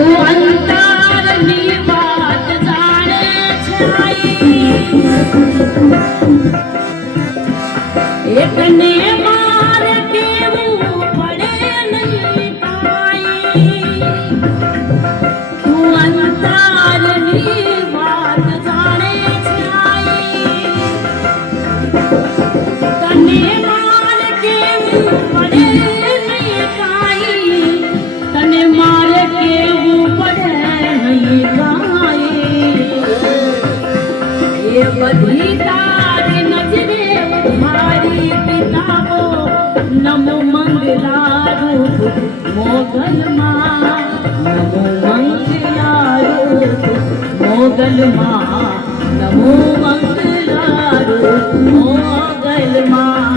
તું અંતરની વાત જાણે છે એકને મારે કેવું પડે નહીં કાઈ તું અંતરની વાત જાણે છે તને મારે કેવું પડે નહીં કાઈ તને મારે કેવું પડે નહીં કાઈ એ બધી તારી નજરે મારી કિતાબો નમો મંગલારૂપ મોગલમાં નમો મંગલારૂપ મોગલમાં નમો મંગલારૂપ મોગલમાં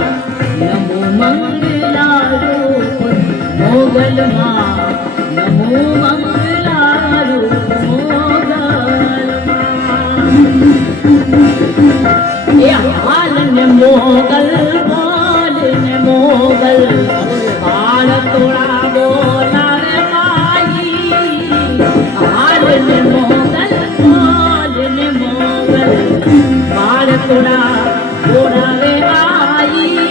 નમો મંગલારૂપ મોગલમાં નમો મંગલારૂપ મોગલમાં એ હાલ ને મોગલ બોલ ને મોગલ હાલ તોડા બોલાવે માઈ હાલ ને મોગલ બોલ ને મોગલ હાલ તોડા બોલાવે આઈ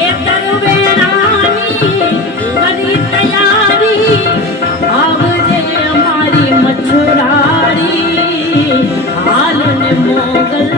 એ કરવે રાની કરી તૈયારી આવજે અમારી મછુરારી હાલ ને મોગલ